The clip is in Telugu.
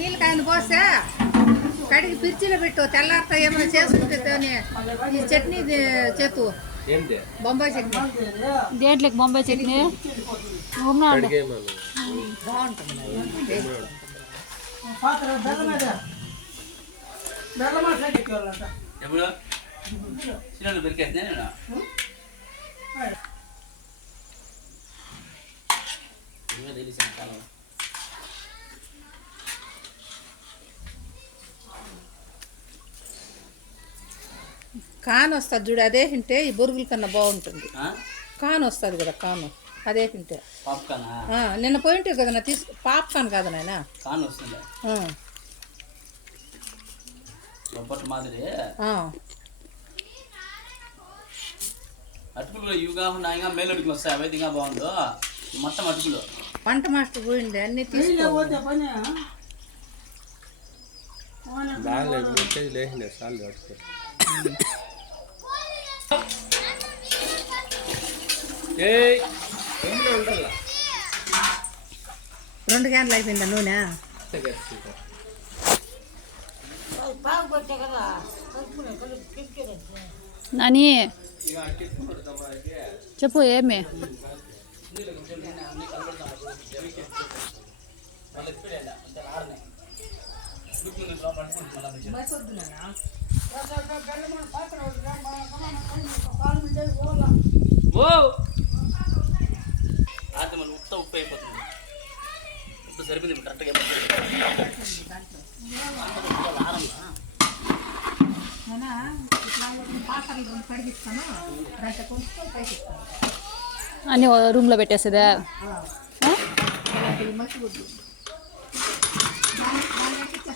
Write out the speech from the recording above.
నీళ్ళు కాయని పోస్తే కడిగి పిచ్చిలో పెట్టు తెల్లారితో ఏమైనా చేసుకుంటే ఈ చట్నీ చేతు బొంబాయి చట్నీ దేంట్లోకి బొంబాయి చట్నీ కాన్ వస్తుంది చూడు, అదే తింటే ఈ బొరుగుల కన్నా బాగుంటుంది. కాన్ వస్తుంది కదా, కాను అదే తింటే. నిన్న పోయింటే కదా నా తీసుకు పాప్కాన్ కాదు నాయన అటుకులు ఇవి కాకుండా ఇంకా మేలడికి వస్తాయి, అవైతే ఇంకా బాగుండు. మొత్తం అటుకులు పంట మాస్టర్ పోయింది అన్ని తీసుకో. రెండు గంటలు అయిపోయిందా నూనె? అని చెప్పు ఏమి ఉప్పు ఉప్పు అయిపోతుంది. ఉప్పు సరిపోయింది కరెక్ట్గా. అన్నీ రూమ్లో పెట్టేసేదా?